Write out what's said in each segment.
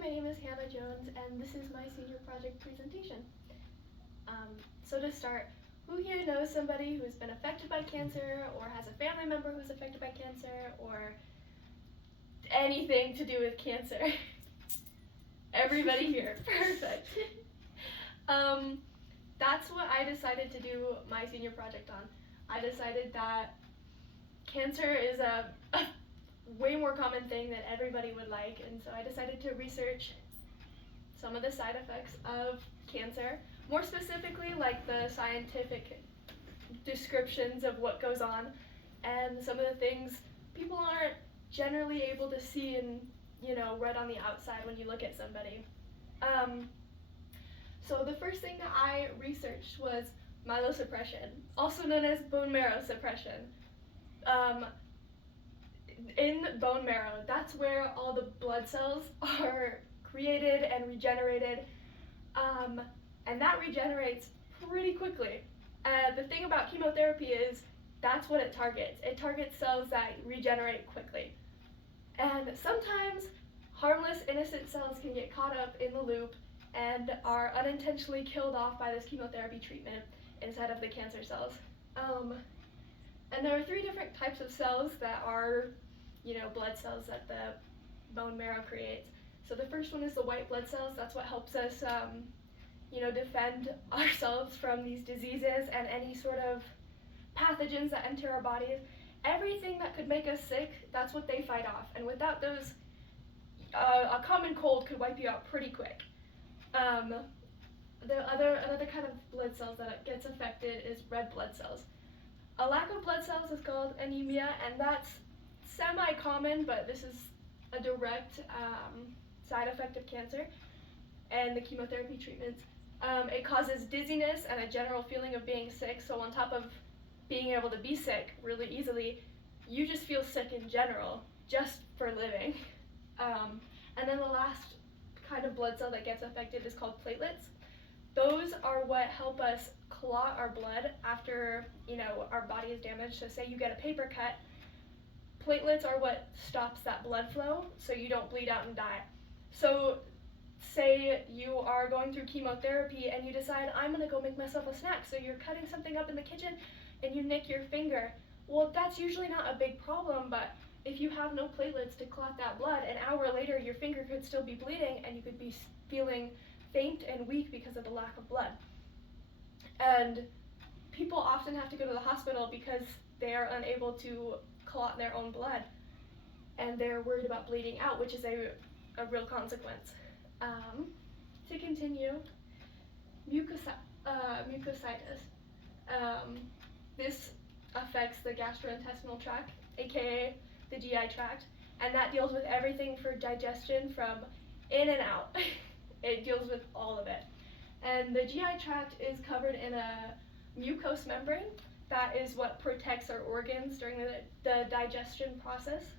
my name is Hannah Jones, and this is my senior project presentation. So to start, who here knows somebody who's been affected by cancer, or has a family member who's affected by cancer, or anything to do with cancer? Everybody here, perfect. That's what I decided to do my senior project on. I decided that cancer is a way more common thing than everybody would like, and so I decided to research some of the side effects of cancer, more specifically like the scientific descriptions of what goes on and some of the things people aren't generally able to see and right on the outside when you look at somebody. So the first thing that I researched was myelosuppression, also known as bone marrow suppression. In bone marrow, that's where all the blood cells are created and regenerated, and that regenerates pretty quickly. The thing about chemotherapy is that's what it targets. It targets cells that regenerate quickly. And sometimes harmless, innocent cells can get caught up in the loop and are unintentionally killed off by this chemotherapy treatment instead of the cancer cells. And there are 3 different types of cells that are, blood cells that the bone marrow creates. So the first one is the white blood cells. That's what helps us, defend ourselves from these diseases and any sort of pathogens that enter our bodies. Everything that could make us sick, that's what they fight off. And without those, a common cold could wipe you out pretty quick. Another kind of blood cells that gets affected is red blood cells. A lack of blood cells is called anemia, and that's semi-common, but this is a direct side effect of cancer and the chemotherapy treatments. It causes dizziness and a general feeling of being sick, so on top of being able to be sick really easily, you just feel sick in general, just for living. And then the last kind of blood cell that gets affected is called platelets. Those are what help us clot our blood after, our body is damaged. So say you get a paper cut, platelets are what stops that blood flow so you don't bleed out and die. So say you are going through chemotherapy and you decide, I'm gonna go make myself a snack. So you're cutting something up in the kitchen and you nick your finger. Well, that's usually not a big problem, but if you have no platelets to clot that blood, an hour later your finger could still be bleeding and you could be feeling faint and weak because of the lack of blood. And people often have to go to the hospital because they are unable to clot their own blood, and they're worried about bleeding out, which is a real consequence. To continue, mucositis. This affects the gastrointestinal tract, aka the GI tract, and that deals with everything for digestion from in and out. It deals with all of it. And the GI tract is covered in a mucose membrane. That is what protects our organs during the digestion process.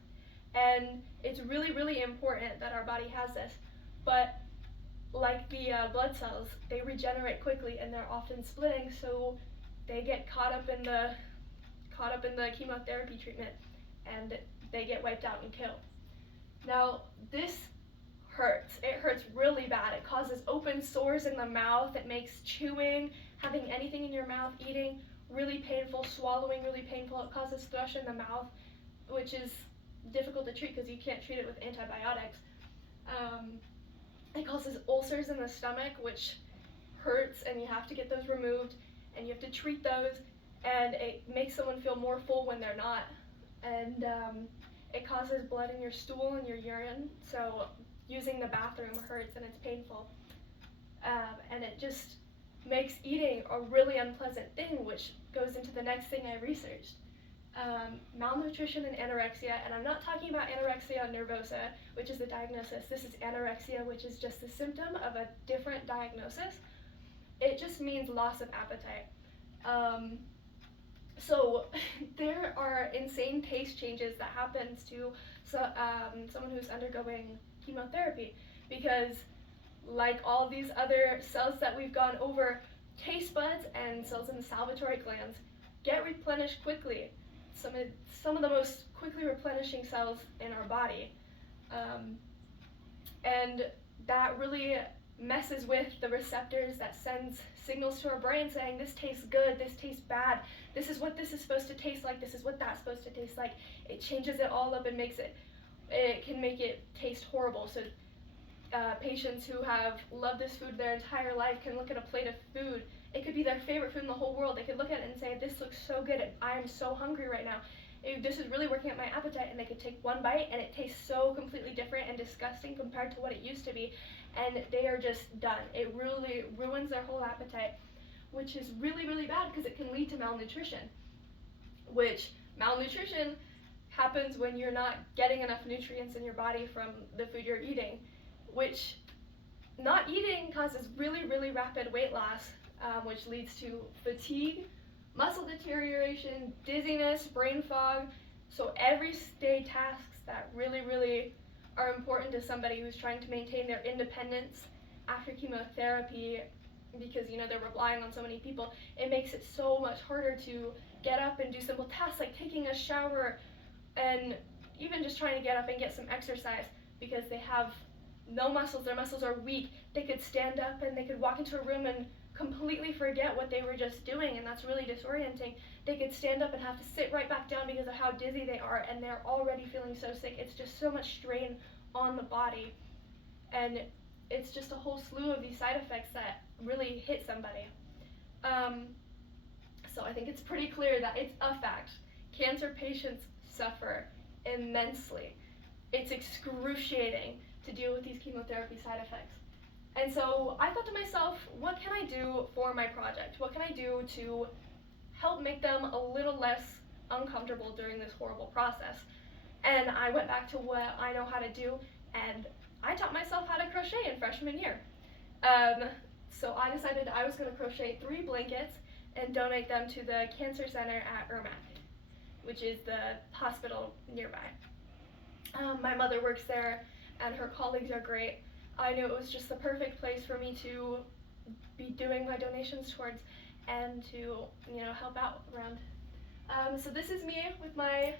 And it's really, really important that our body has this. But like the blood cells, they regenerate quickly and they're often splitting, so they get caught up in the chemotherapy treatment and they get wiped out and killed. Now, this hurts. It hurts really bad. It causes open sores in the mouth. It makes chewing, having anything in your mouth, eating really painful, swallowing really painful. It causes thrush in the mouth, which is difficult to treat because you can't treat it with antibiotics. It causes ulcers in the stomach, which hurts, and you have to get those removed, and you have to treat those, and it makes someone feel more full when they're not. And it causes blood in your stool and your urine, so using the bathroom hurts and it's painful. And it just makes eating a really unpleasant thing, which goes into the next thing I researched. Malnutrition and anorexia, and I'm not talking about anorexia nervosa, which is the diagnosis. This is anorexia, which is just the symptom of a different diagnosis. It just means loss of appetite. So there are insane taste changes that happens to someone who's undergoing chemotherapy, because like all these other cells that we've gone over, taste buds and cells in the salivary glands get replenished quickly. Some of the most quickly replenishing cells in our body. And that really messes with the receptors that sends signals to our brain saying this tastes good, this tastes bad, this is what this is supposed to taste like, this is what that's supposed to taste like. It changes it all up and it can make it taste horrible. So patients who have loved this food their entire life can look at a plate of food. It could be their favorite food in the whole world. They could look at it and say, this looks so good, I am so hungry right now. This is really working at my appetite, and they could take one bite and it tastes so completely different and disgusting compared to what it used to be, and they are just done. It really ruins their whole appetite, which is really, really bad because it can lead to malnutrition, which malnutrition happens when you're not getting enough nutrients in your body from the food you're eating, which not eating causes really, really rapid weight loss, which leads to fatigue, muscle deterioration, dizziness, brain fog. So everyday tasks that really, really are important to somebody who's trying to maintain their independence after chemotherapy, because they're relying on so many people, it makes it so much harder to get up and do simple tasks like taking a shower and even just trying to get up and get some exercise, because they have no muscles, their muscles are weak. They could stand up and they could walk into a room and completely forget what they were just doing, and that's really disorienting. They could stand up and have to sit right back down because of how dizzy they are, and they're already feeling so sick. It's just so much strain on the body, and it's just a whole slew of these side effects that really hit somebody. So I think it's pretty clear that it's a fact. Cancer patients suffer immensely. It's excruciating to deal with these chemotherapy side effects. And so I thought to myself, what can I do for my project? What can I do to help make them a little less uncomfortable during this horrible process? And I went back to what I know how to do, and I taught myself how to crochet in freshman year. So I decided I was going to crochet 3 blankets and donate them to the cancer center at Ermac, which is the hospital nearby. My mother works there, and her colleagues are great. I knew it was just the perfect place for me to be doing my donations towards and to help out around. So this is me with my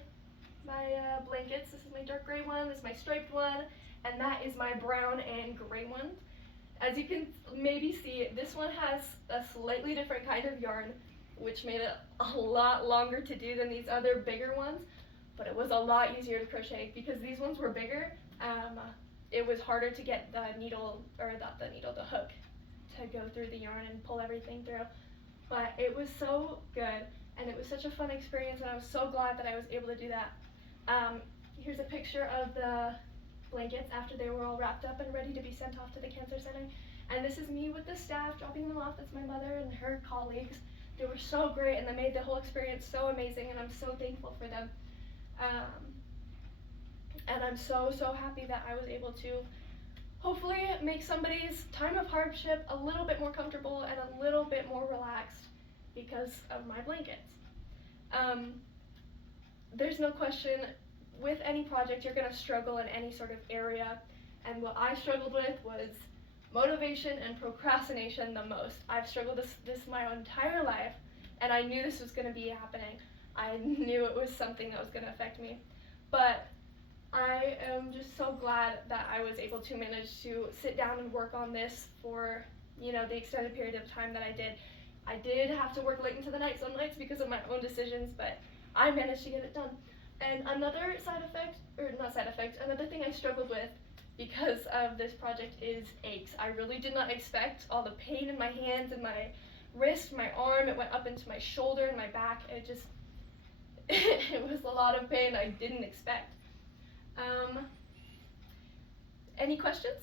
blankets. This is my dark gray one, this is my striped one, and that is my brown and gray one. As you can maybe see, this one has a slightly different kind of yarn, which made it a lot longer to do than these other bigger ones, but it was a lot easier to crochet because these ones were bigger. It was harder to get the needle, or not the needle, the hook, to go through the yarn and pull everything through. But it was so good, and it was such a fun experience, and I was so glad that I was able to do that. Here's a picture of the blankets after they were all wrapped up and ready to be sent off to the cancer center. And this is me with the staff dropping them off. That's my mother and her colleagues. They were so great, and they made the whole experience so amazing, and I'm so thankful for them. And I'm so, so happy that I was able to hopefully make somebody's time of hardship a little bit more comfortable and a little bit more relaxed because of my blankets. There's no question, with any project you're going to struggle in any sort of area, and what I struggled with was motivation and procrastination the most. I've struggled this my entire life, and I knew this was going to be happening. I knew it was something that was going to affect me, but I am just so glad that I was able to manage to sit down and work on this for the extended period of time that I did. I did have to work late into the night some nights because of my own decisions, but I managed to get it done. And another another thing I struggled with because of this project is aches. I really did not expect all the pain in my hands and my wrist, my arm. It went up into my shoulder and my back. It was a lot of pain I didn't expect. Any questions?